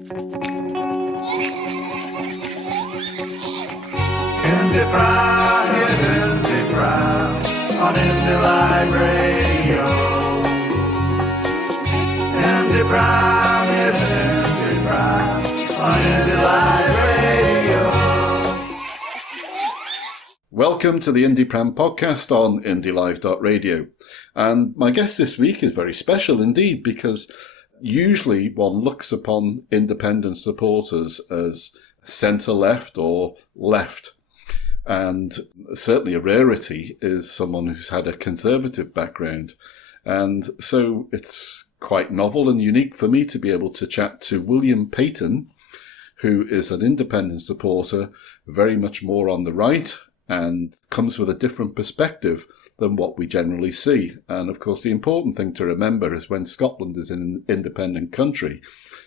IndyPram, yes, IndyPram on Indy Live Radio. IndyPram, yes, IndyPram on Indy Live Radio. Welcome to the IndyPram podcast on IndyLive.radio. And my guest this week is very special indeed, because usually one looks upon independent supporters as centre-left or left. And certainly a rarity is someone who's had a conservative background. And so it's quite novel and unique for me to be able to chat to William Paton, who is an independent supporter, very much more on the right, and comes with a different perspective than what we generally see. And of course, the important thing to remember is when Scotland is an independent country,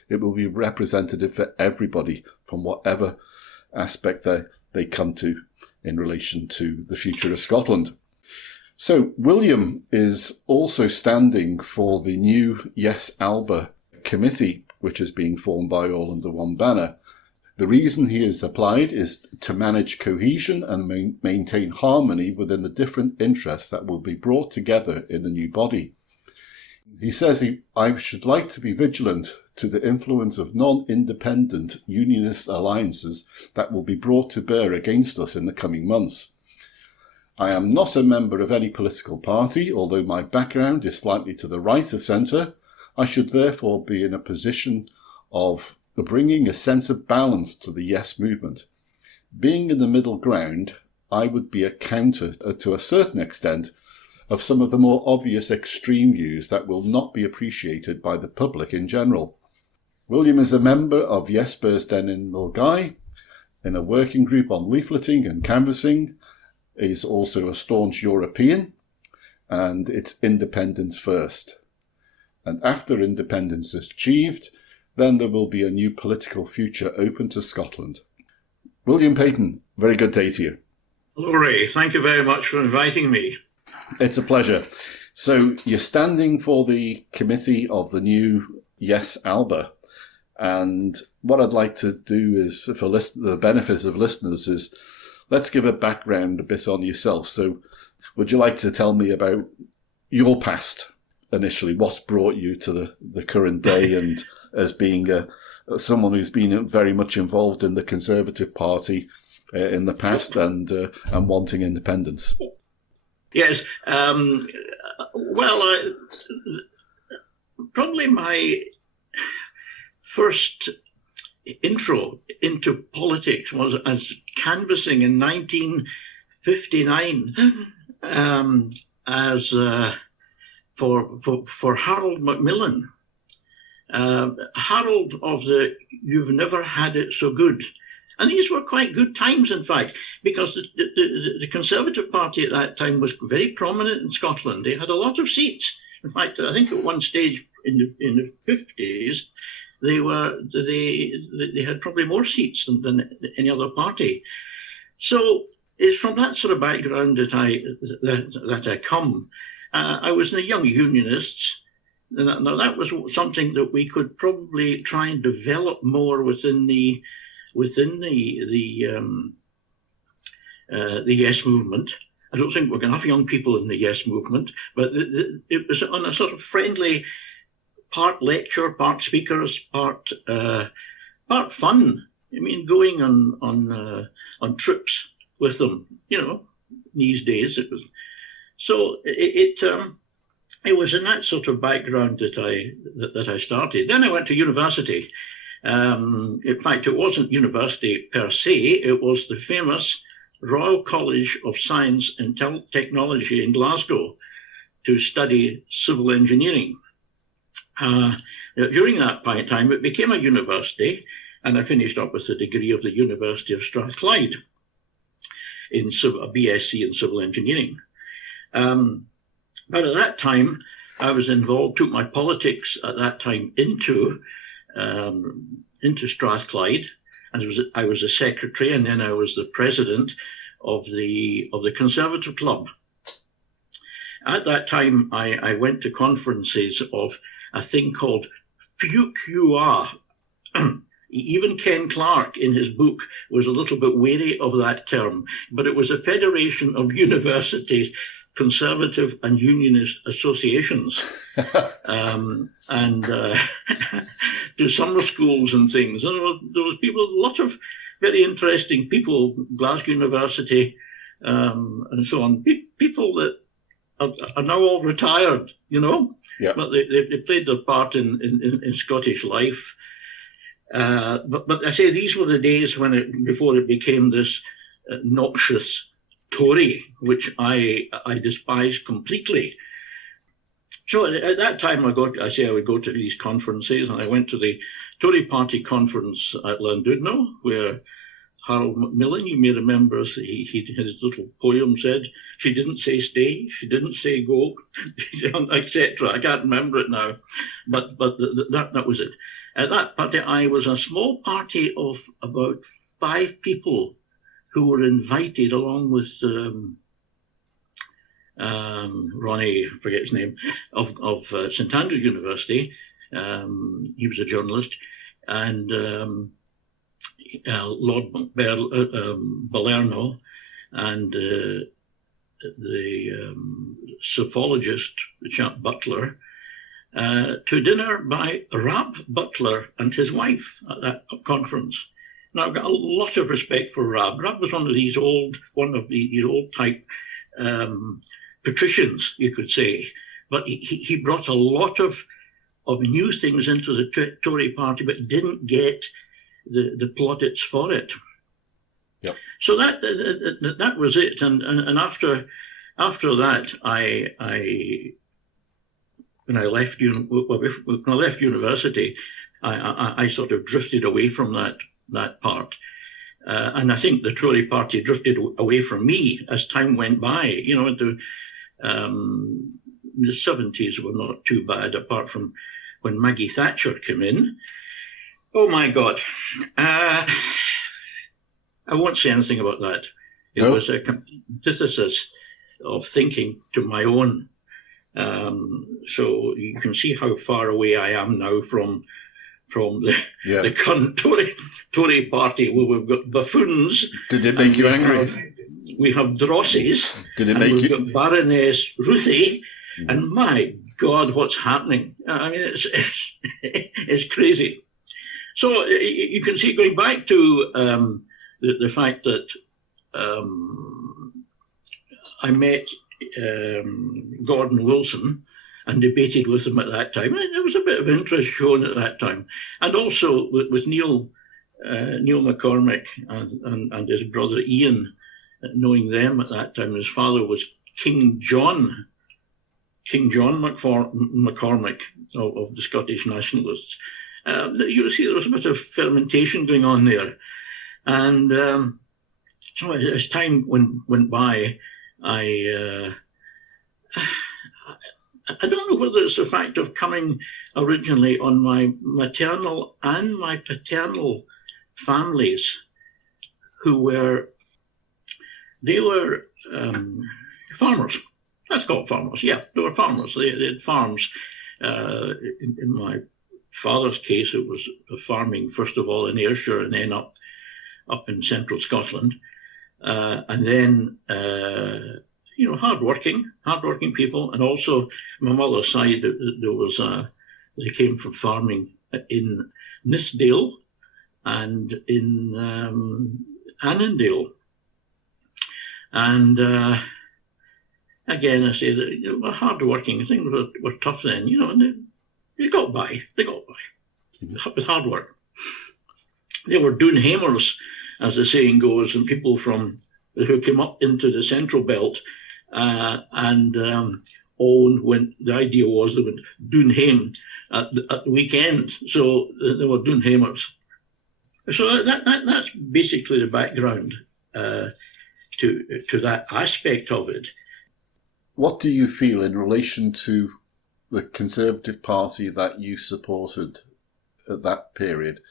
it will be representative for everybody from whatever aspect they come to in relation to the future of Scotland. So William is also standing for the new Yes Alba committee, which is being formed by all under one banner. The reason he has applied is to manage cohesion and maintain harmony within the different interests that will be brought together in the new body. He says I should like to be vigilant to the influence of non-independent unionist alliances that will be brought to bear against us in the coming months. I am not a member of any political party, although my background is slightly to the right of centre. I should therefore be in a position of bringing a sense of balance to the Yes movement. Being in the middle ground, I would be a counter to a certain extent of some of the more obvious extreme views that will not be appreciated by the public in general. William is a member of Yes Bursden in Milngavie, in a working group on leafleting and canvassing. He is also a staunch European, and it's independence first. And after independence is achieved, then there will be a new political future open to Scotland. William Paton, very good day to you. Hello, Ray. Thank you very much for inviting me. It's a pleasure. So you're standing for the committee of the new Yes Alba. And what I'd like to do is, for the benefit of listeners, is let's give a background a bit on yourself. So would you like to tell me about your past initially? What brought you to the current day and as being someone who's been very much involved in the Conservative Party in the past and wanting independence? Yes. Probably my first intro into politics was as canvassing in 1959 as for Harold Macmillan. Harold of the You've Never Had It So Good. And these were quite good times, in fact, because the Conservative Party at that time was very prominent in Scotland. They had a lot of seats. In fact, I think at one stage in the 50s, they had probably more seats than any other party. So it's from that sort of background that I come. I was a young unionist. Now that was something that we could probably try and develop more within the Yes movement. I don't think we're going to have young people in the Yes movement, but it was on a sort of friendly, part lecture, part speakers, part fun. I mean, going on trips with them. These days it was. So it was in that sort of background that I started. Then I went to university. In fact, it wasn't university per se. It was the famous Royal College of Science and Technology in Glasgow to study civil engineering. During that time, it became a university, and I finished up with a degree of the University of Strathclyde in a BSc in civil engineering. But at that time, I was involved, took my politics at that time into Strathclyde, and I was a secretary, and then I was the president of the Conservative Club. At that time, I went to conferences of a thing called PUQR, Even Ken Clarke in his book was a little bit wary of that term, but it was a Federation of Universities, Conservative and Unionist Associations, and to summer schools and things. And there was people, a lot of very interesting people, Glasgow University, and so on. People that are now all retired, Yeah. but they played their part in Scottish life. But I say these were the days before it became this noxious Tory, which I despised completely. So at that time, I would go to these conferences, and I went to the Tory Party conference at Llandudno, where Harold Macmillan, you may remember, his little poem said, "She didn't say stay, she didn't say go," etc. I can't remember it now, but that was it. At that party, I was a small party of about 5 people who were invited, along with Ronnie, I forget his name, of St Andrews University. He was a journalist, and Lord Balerno, and the psophologist, the chap Butler, to dinner by Rab Butler and his wife at that conference. Now, I've got a lot of respect for Rab. Rab was one of these old type patricians, you could say, but he brought a lot of new things into the Tory party, but didn't get the plaudits for it. Yep. So that was it, and after that, when I left university, I sort of drifted away from that part, and I think the Tory party drifted away from me as time went by. Into the 70s were not too bad, apart from when Maggie Thatcher came in. Oh my God. I won't say anything about that. It was a antithesis of thinking to my own. So you can see how far away I am now from the current Tory party, where we've got buffoons. Did it make you angry? We have drosses. Did it make you? We've got Baroness Ruthie, and my God, what's happening? I mean, it's crazy. So you can see, going back to the fact that I met Gordon Wilson and debated with him at that time. And there was a bit of interest shown at that time. And also with Neil McCormick and his brother Ian, knowing them at that time. His father was King John McCormick of the Scottish Nationalists. You see there was a bit of fermentation going on there. And so as time went by, I don't know whether it's the fact of coming originally on my maternal and my paternal families, who were farmers. Let's call it farmers. Yeah, they were farmers. They had farms. In my father's case, it was farming, first of all, in Ayrshire and then up in central Scotland. And then, hardworking people. And also, my mother's side, they came from farming in Nithsdale and in Annandale. And again, I say that we're hardworking. Things were tough then, and they got by. They got by with hard work. They were Doonhamers, as the saying goes, and people who came up into the central belt, and when the idea was they would Doonham at the weekend, so they were Doonhamers. So that's basically the background to that aspect of it. What do you feel in relation to the Conservative Party that you supported at that period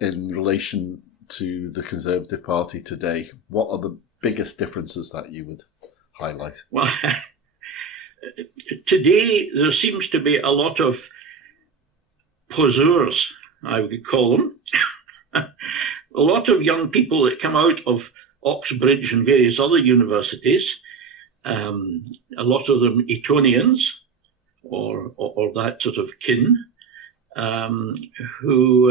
in relation to the Conservative Party today? What are the biggest differences that you would highlight? Well, today there seems to be a lot of poseurs, I would call them, A lot of young people that come out of Oxbridge and various other universities, a lot of them Etonians or that sort of kin, who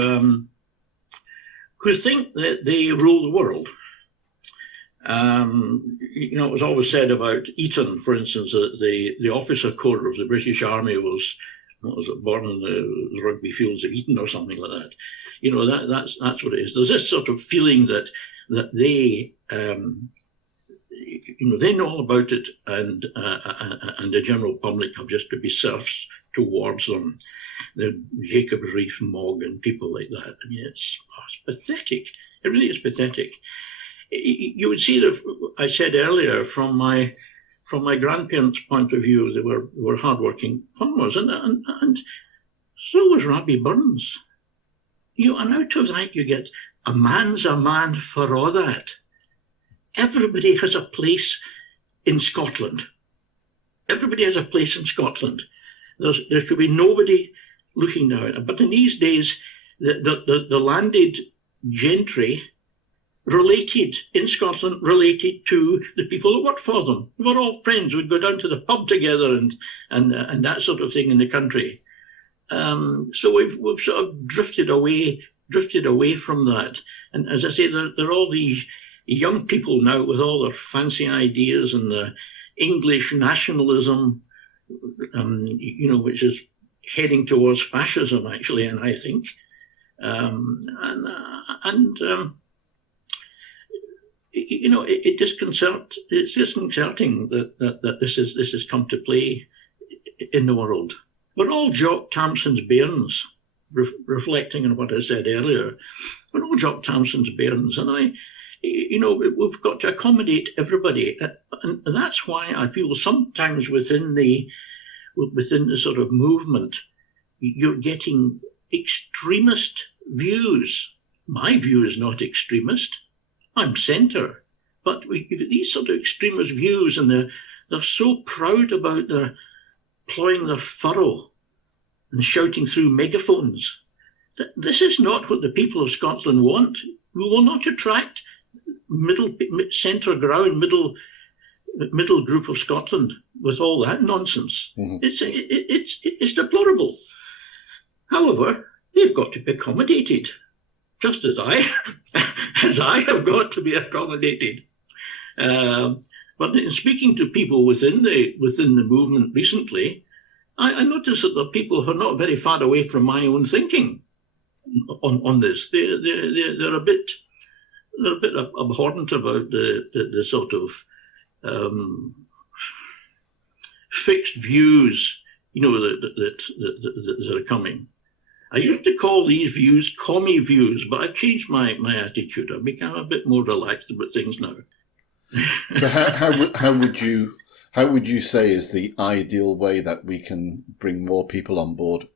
think that they rule the world. It was always said about Eton, for instance, that the officer corps of the British Army was born in the rugby fields of Eton or something like that. That's what it is. There's this sort of feeling that they they know all about it, and the general public have just to be serfs towards them. The Jacob's Reef Mog and people like that. I mean, it's pathetic. It really is pathetic. You would see that, I said earlier, from my grandparents' point of view, they were hardworking farmers, and so was Rabbie Burns. And out of that you get a man's a man for all that. Everybody has a place in Scotland. Everybody has a place in Scotland. There should be nobody looking down. But in these days, the landed gentry related related to the people that worked for them. We were all friends. We'd go down to the pub together and that sort of thing in the country. So we've sort of drifted away from that. And as I say, there are all these young people now with all their fancy ideas and the English nationalism, which is heading towards fascism, actually, and I think. It's disconcerting that this has come to play in the world. We're all Jock Tamson's bairns, reflecting on what I said earlier. We're all Jock Tamson's bairns, and we've got to accommodate everybody, and that's why I feel sometimes within the sort of movement, you're getting extremist views. My view is not extremist. I'm centre, but you get these sort of extremist views, and they're so proud about their ploughing their furrow and shouting through megaphones. This is not what the people of Scotland want. We will not attract centre ground, middle group of Scotland with all that nonsense. Mm-hmm. It's deplorable. However, they've got to be accommodated, just as I have got to be accommodated. But in speaking to people within the movement recently, I noticed that there are people who are not very far away from my own thinking on this. They're a bit abhorrent about the sort of fixed views, that are coming. I used to call these views commie views, but I've changed my attitude. I've become a bit more relaxed about things now. So how would you say is the ideal way that we can bring more people on board?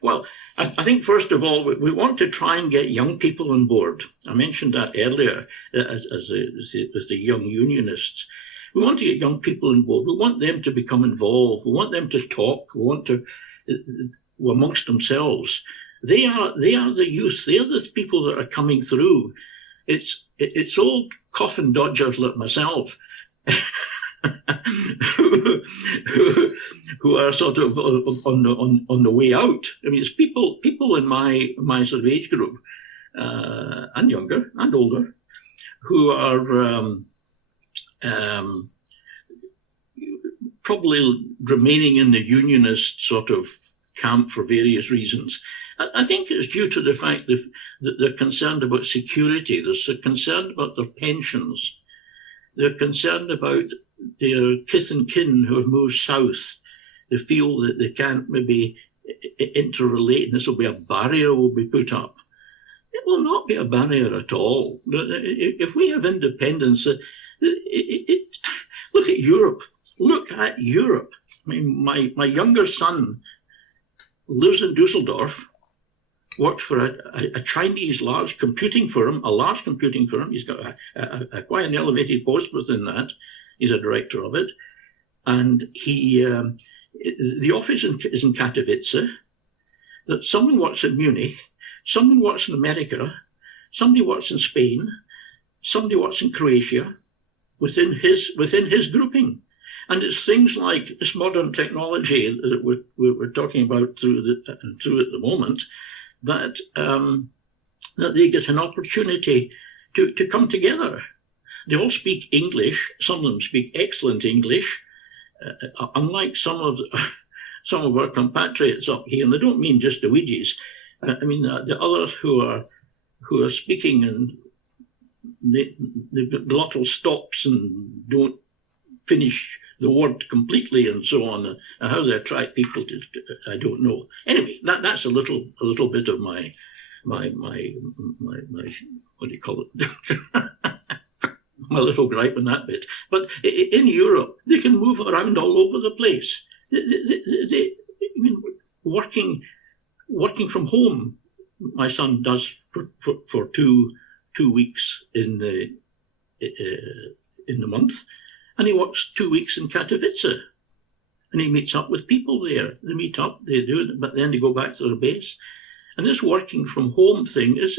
Well, I think first of all we want to try and get young people on board. I mentioned that earlier as the young unionists. We want to get young people on board. We want them to become involved. We want them to talk. We want to amongst themselves. They are the youth. They are the people that are coming through. It's old coffin dodgers like myself who are sort of on the way out. I mean, it's people in my sort of age group, and younger and older, who are probably remaining in the unionist sort of camp for various reasons. I think it's due to the fact that they're concerned about security. They're concerned about their pensions. They're concerned about their kith and kin who have moved south. They feel that they can't maybe interrelate, and this will be a barrier will be put up. It will not be a barrier at all. If we have independence, look at Europe. Look at Europe. I mean, my younger son lives in Dusseldorf, worked for a Chinese large computing firm, He's got a quite an elevated post within that. He's a director of it. And the office is in Katowice. That someone works in Munich, someone works in America, somebody works in Spain, somebody works in Croatia within his grouping. And it's things like this modern technology that we're talking about through at the moment, that they get an opportunity to come together. They all speak English. Some of them speak excellent English, unlike some of our compatriots up here. And I don't mean just the Ouija's. I mean the others who are speaking, and they've got glottal stops and don't finish the word completely and so on. And how they attract people to, I don't know. Anyway, that's a little bit of my what do you call it? My little gripe on that bit. But in Europe, they can move around all over the place. I mean, working from home, my son does for two weeks in the month, and he works 2 weeks in Katowice, and he meets up with people there. They meet up, they do it, but then they go back to their base. And this working from home thing has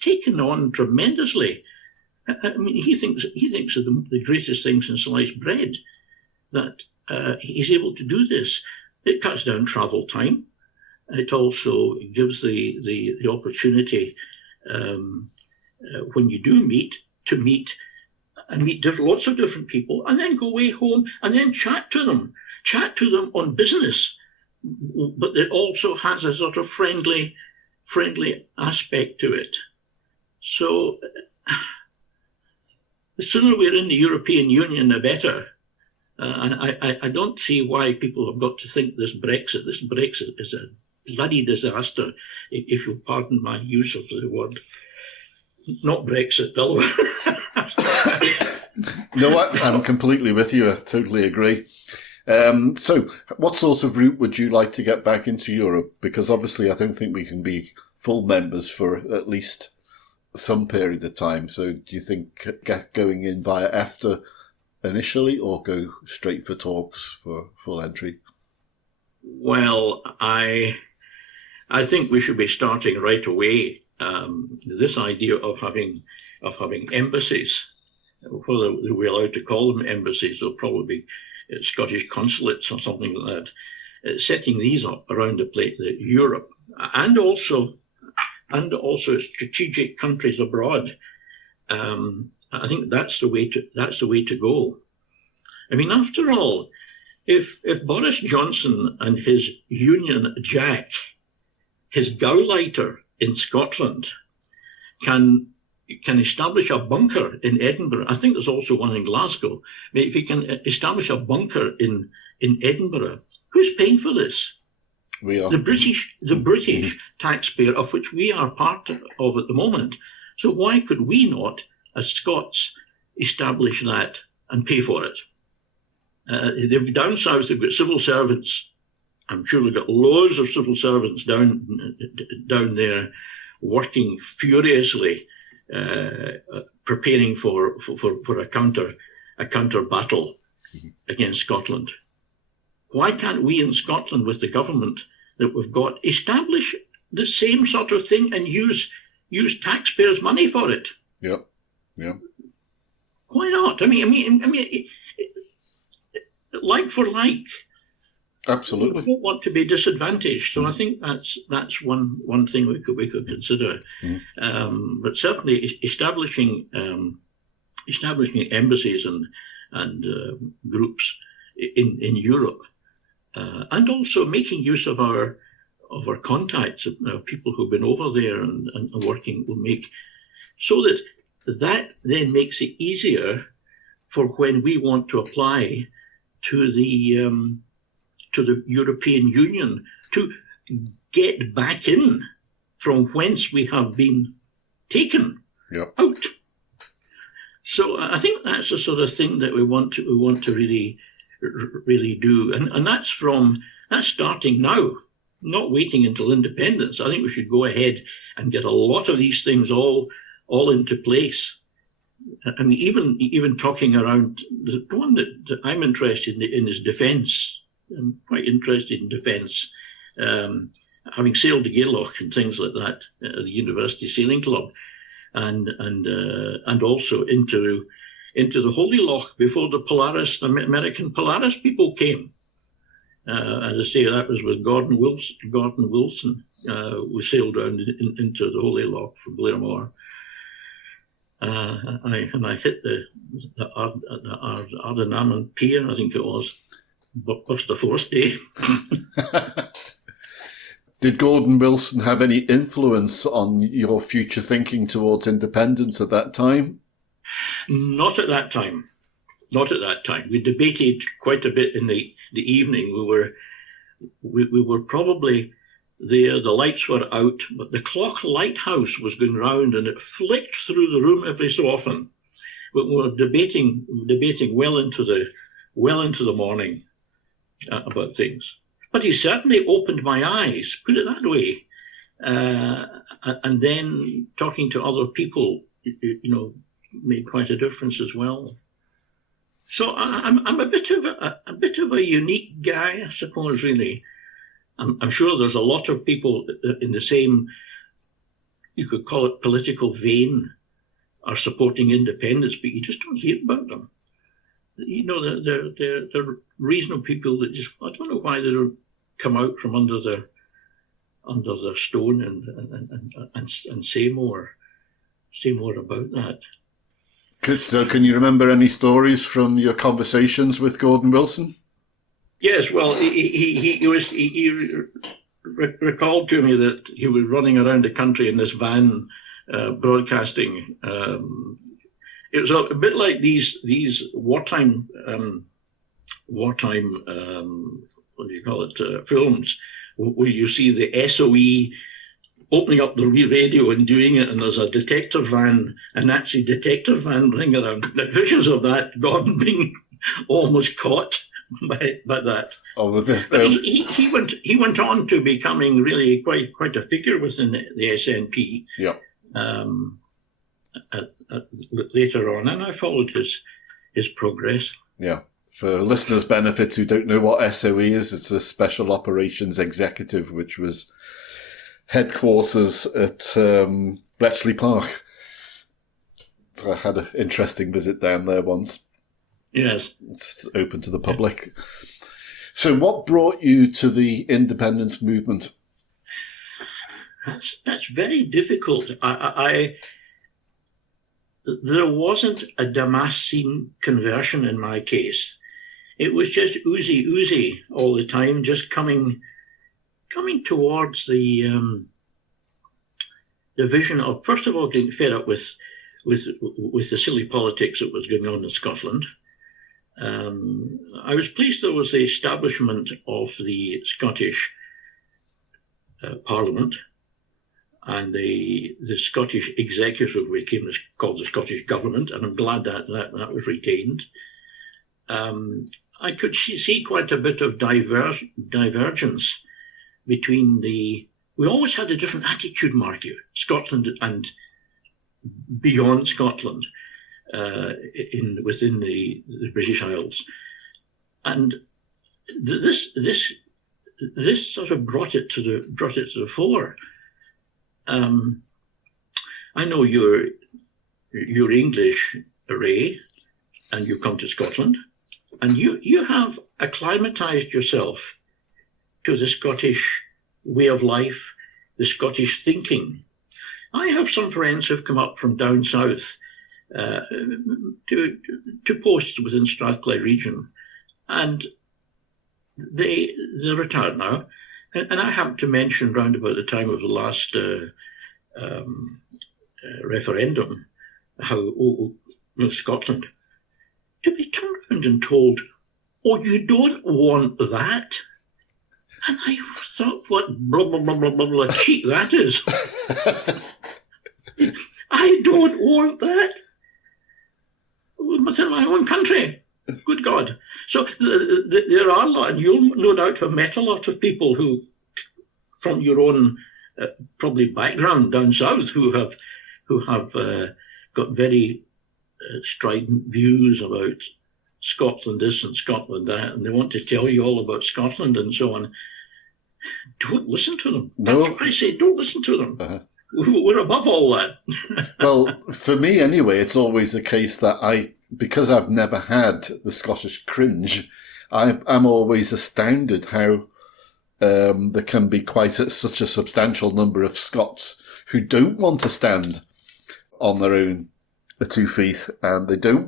taken on tremendously. I mean, he thinks of the greatest thing since sliced bread, that he's able to do this. It cuts down travel time. It also gives the opportunity when you do meet lots of different people, and then go away home and then chat to them on business. But it also has a sort of friendly aspect to it. So the sooner we're in the European Union, the better. I don't see why people have got to think this Brexit is a bloody disaster, if you'll pardon my use of the word. Not Brexit, though. No, I'm completely with you. I totally agree. So what sort of route would you like to get back into Europe? Because obviously I don't think we can be full members for at least some period of time. So do you think going in via EFTA initially, or go straight for talks for full entry? Well, I think we should be starting right away. This idea of having embassies, whether we're allowed to call them embassies, they'll probably be Scottish consulates or something like that, setting these up around Europe, and also strategic countries abroad. I think that's the way to go. I mean, after all, if Boris Johnson and his Union Jack, his Gauleiter in Scotland, can establish a bunker in Edinburgh. I think there's also one in Glasgow. I mean, if he can establish a bunker in Edinburgh, who's paying for this? We are. The British taxpayer, of which we are part of at the moment. So why could we not, as Scots, establish that and pay for it? Down south, they've got civil servants. I'm sure they've got loads of civil servants down there working furiously, preparing for a counter battle against Scotland. Why can't we in Scotland, with the government that we've got, establish the same sort of thing and use taxpayers' money for it? Yeah. Why not? I mean, like for like. Absolutely. We don't want to be disadvantaged, so I think that's one thing we could consider. But certainly establishing embassies and groups in Europe, and also making use of our contacts, people who've been over there and working, will make so that then makes it easier for when we want to apply to the European Union to get back in from whence we have been taken out. So I think that's the sort of thing that we want to really do, and that's starting now, not waiting until independence. I think we should go ahead and get a lot of these things all into place. I mean, even talking around the one that I'm interested in is defence. I'm quite interested in defence. having sailed the Gaylord and things like that at the University Sailing Club, and also into the Holy Loch before the American Polaris people came. As I say, that was with Gordon Wilson, who sailed around into the Holy Loch from Blairmore. I hit the Ardnamon Pier, I think it was, but was the fourth day. Did Gordon Wilson have any influence on your future thinking towards independence at that time? Not at that time. Not at that time. We debated quite a bit in the evening. We were probably there. The lights were out, but the clock lighthouse was going round, and it flicked through the room every so often. But we were debating well into the morning about things. But he certainly opened my eyes, put it that way. And then talking to other people, made quite a difference as well. So I'm a bit of a unique guy, I suppose. Really, I'm sure there's a lot of people in the same, you could call it, political vein, are supporting independence, but you just don't hear about them. They're reasonable people that just, I don't know why they don't come out from under their stone and say more about that. So can you remember any stories from your conversations with Gordon Wilson? Yes, well, he recalled to me that he was running around the country in this van broadcasting. It was a bit like these wartime what do you call it, films, where you see the SOE opening up the radio and doing it, and there's a detective van, a Nazi detective van running around. The visions of that, Gordon being almost caught by that. Oh, but he went on to becoming really quite a figure within the SNP. Yeah. Later on, and I followed his progress. Yeah. For listeners' benefits who don't know what SOE is, it's a Special Operations Executive, which was headquarters at Bletchley Park. So I had an interesting visit down there once. Yes. It's open to the public. So what brought you to the independence movement? That's very difficult. There wasn't a Damascene conversion in my case. It was just oozy all the time, just coming towards the vision of, first of all, getting fed up with the silly politics that was going on in Scotland. I was pleased there was the establishment of the Scottish Parliament, and the Scottish executive became called the Scottish Government, and I'm glad that was retained. I could see quite a bit of divergence between we always had a different attitude, Mark, Scotland and beyond Scotland, within the British Isles, and this sort of brought it to the fore. I know you're English, Ray, and you come to Scotland, and you have acclimatized yourself to the Scottish way of life, the Scottish thinking. I have some friends who've come up from down south to posts within Strathclyde region, and they're retired now. And I happened to mention round about the time of the last referendum how Scotland, to be turned around and told, "Oh, you don't want that," and I thought, what blah blah blah blah blah, blah cheek that is. I don't want that within my own country. Good God. So there are a lot, and you'll no doubt have met a lot of people who, from your own probably background down south, who have got very strident views about Scotland this and Scotland that, and they want to tell you all about Scotland and so on. don't listen to them. No. That's what I say. Don't listen to them. Uh-huh. We're above all that. Well, for me anyway, it's always a case that because I've never had the Scottish cringe, I'm always astounded how there can be such a substantial number of Scots who don't want to stand on their own 2 feet, and they don't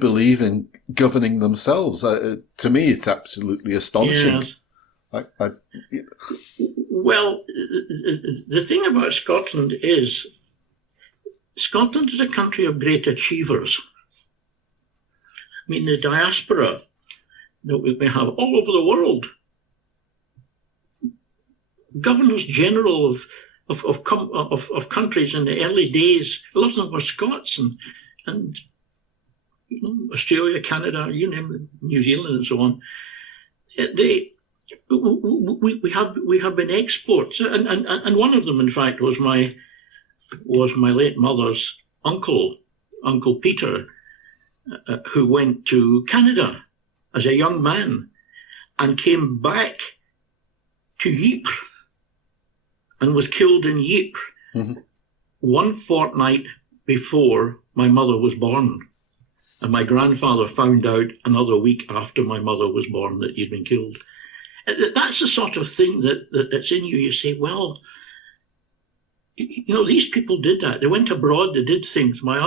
believe in governing themselves. To me, it's absolutely astonishing. Yes. Well, the thing about Scotland is a country of great achievers. I mean, the diaspora that we have all over the world, governors general of countries in the early days, a lot of them were Scots, and you know, Australia, Canada, you name it, New Zealand, and so on. We have been exports, and one of them, in fact, was my late mother's uncle, Uncle Peter, who went to Canada as a young man and came back to Ypres and was killed in Ypres 1 fortnight before my mother was born. And my grandfather found out another week after my mother was born that he'd been killed. That's the sort of thing that's in you. You say, well, you know, these people did that. They went abroad, they did things. My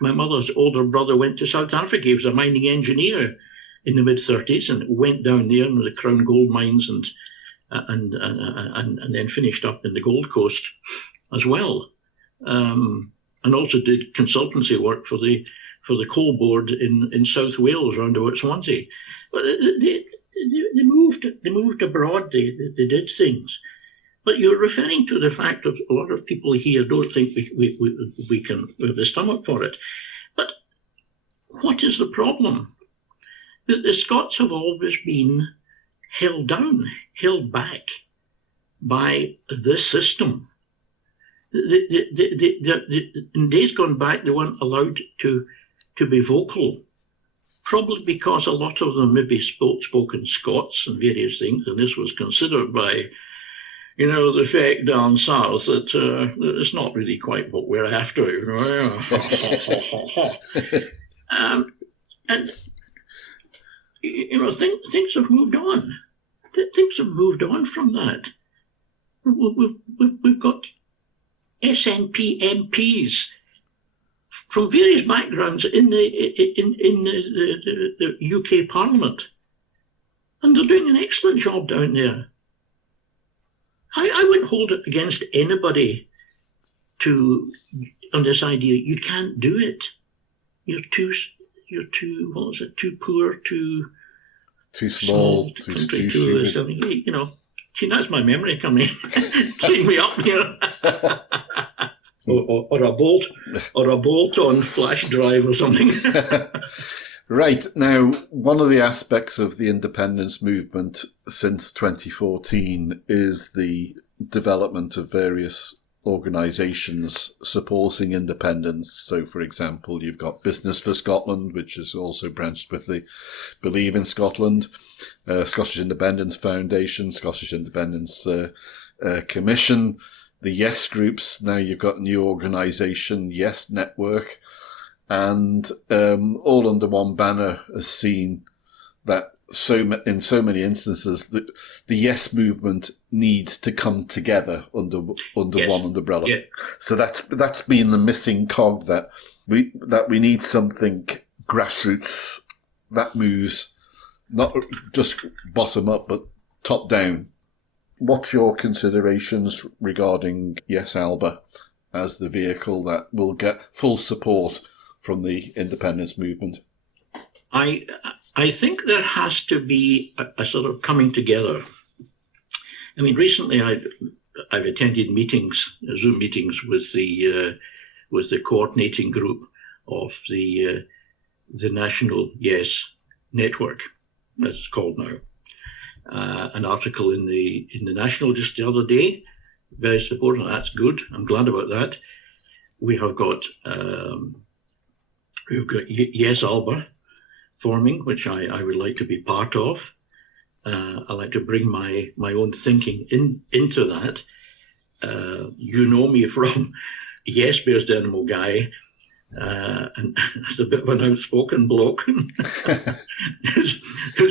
mother's older brother went to South Africa. He was a mining engineer in the mid-30s and went down there in the Crown Gold mines and then finished up in the Gold Coast as well. And also did consultancy work for the coal board in South Wales, around about Swansea. But they moved abroad. They did things. But you're referring to the fact that a lot of people here don't think we have the stomach for it. But what is the problem? The Scots have always been held down, held back by this system. In days gone back, they weren't allowed to be vocal, probably because a lot of them maybe spoken Scots and various things, and this was considered by, you know, the folk down south that it's not really quite what we're after, you know. And you know, things have moved on. Things have moved on from that. We've got SNP MPs from various backgrounds in the UK Parliament, and they're doing an excellent job down there. I wouldn't hold it against anybody on this idea. You can't do it. You're too what was it? Too poor, too small, too stupid. You know, see, that's my memory coming, getting me up here. or a bolt-on flash drive or something. Right. Now, one of the aspects of the independence movement since 2014 is the development of various organisations supporting independence. So, for example, you've got Business for Scotland, which is also branched with the Believe in Scotland, Scottish Independence Foundation, Scottish Independence Commission, the Yes groups. Now you've got a new organisation, Yes Network, and all under one banner has seen that in so many instances that the Yes movement needs to come together under Yes. one umbrella. Yeah. So that's been the missing cog, that we need something grassroots that moves not just bottom up but top down. What's your considerations regarding Yes Alba as the vehicle that will get full support from the independence movement? I think there has to be a sort of coming together. I mean, recently I've attended meetings, Zoom meetings with the coordinating group of the National Yes Network, as it's called now. An article in the National just the other day, very supportive. That's good. I'm glad about that. We've got Yes Alba forming, which I would like to be part of. I like to bring my own thinking into that. You know me from Yes Bears Dynamo guy, and it's a bit of an outspoken bloke who's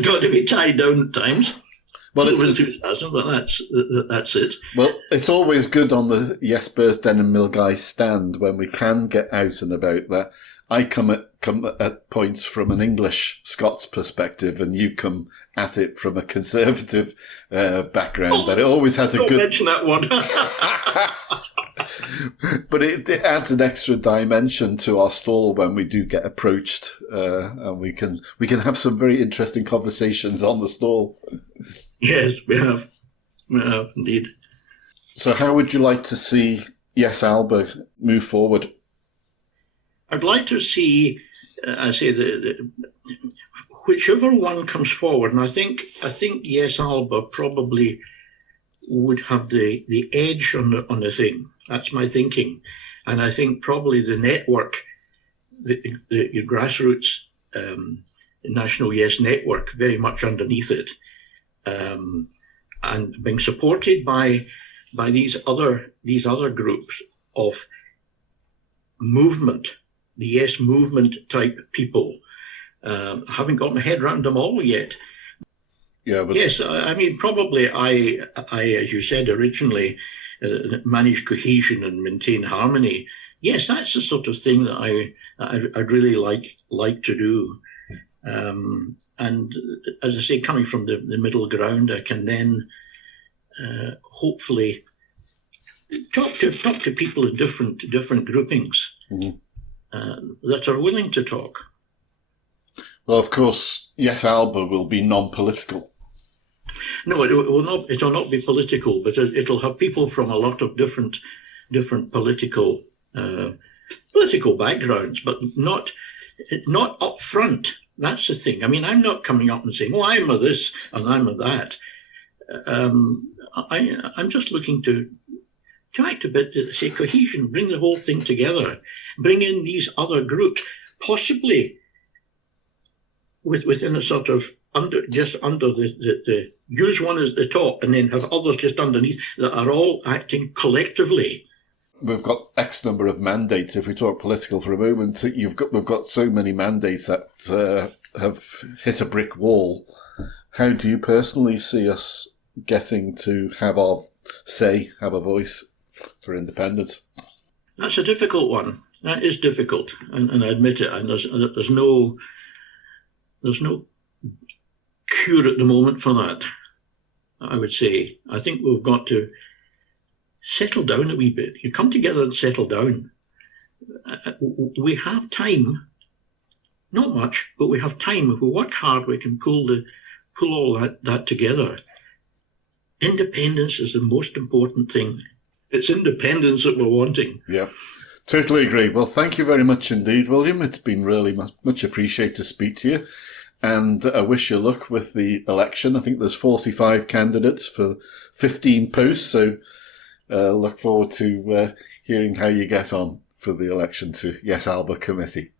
got to be tied down at times. Well, it's enthusiasm, but that's it. Well, it's always good on the Yes Bears Denim Mill guy stand when we can get out and about there. I come at points from an English Scots perspective, and you come at it from a conservative background. That it always has a good. Don't mention that one. But it adds an extra dimension to our stall when we do get approached, and we can have some very interesting conversations on the stall. Yes, we have indeed. So, how would you like to see Yes Alba move forward? I'd like to see, I say, the whichever one comes forward, and I think Yes Alba probably would have the edge on the thing. That's my thinking, and I think probably the network, the grassroots national Yes network, very much underneath it, and being supported by these other groups of movement. The Yes movement type people. I haven't got my head around them all yet. Yeah, but yes, I mean, probably I, as you said originally, manage cohesion and maintain harmony. Yes, that's the sort of thing that I'd really like to do. And as I say, coming from the middle ground, I can then hopefully talk to people in different groupings. Mm-hmm. That are willing to talk. Well, of course, Yes Alba will be non-political. No, it will not. It will not be political, but it'll have people from a lot of different political backgrounds, but not up front. That's the thing. I mean, I'm not coming up and saying, "Oh, I'm a this and I'm a that." I'm just looking to act a bit, say cohesion, bring the whole thing together, bring in these other groups, possibly within a sort of under the use one as the top and then have others just underneath that are all acting collectively. We've got X number of mandates. If we talk political for a moment, we've got so many mandates that have hit a brick wall. How do you personally see us getting to have our say, have a voice for independence? That's a difficult one. That is difficult, and I admit it. And there's no cure at the moment for that. I would say. I think we've got to settle down a wee bit. You come together and settle down. We have time. Not much, but we have time. If we work hard, we can pull all that together. Independence is the most important thing. It's independence that we're wanting. Yeah, totally agree. Well, thank you very much indeed, William. It's been really much appreciated to speak to you. And I wish you luck with the election. I think there's 45 candidates for 15 posts. So look forward to hearing how you get on for the election to Yes Alba Committee.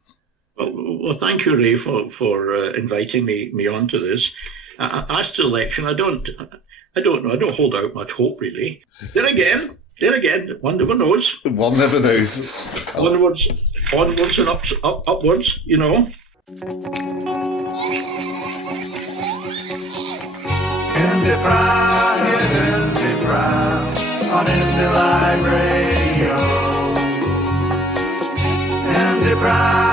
Well, thank you, Ray, for inviting me onto this. As to election, I don't know. I don't hold out much hope, really. There again, one never knows. One never knows. Onwards and upwards, you know. IndyPram, yes, IndyPram, on Indy Live Radio. IndyPram.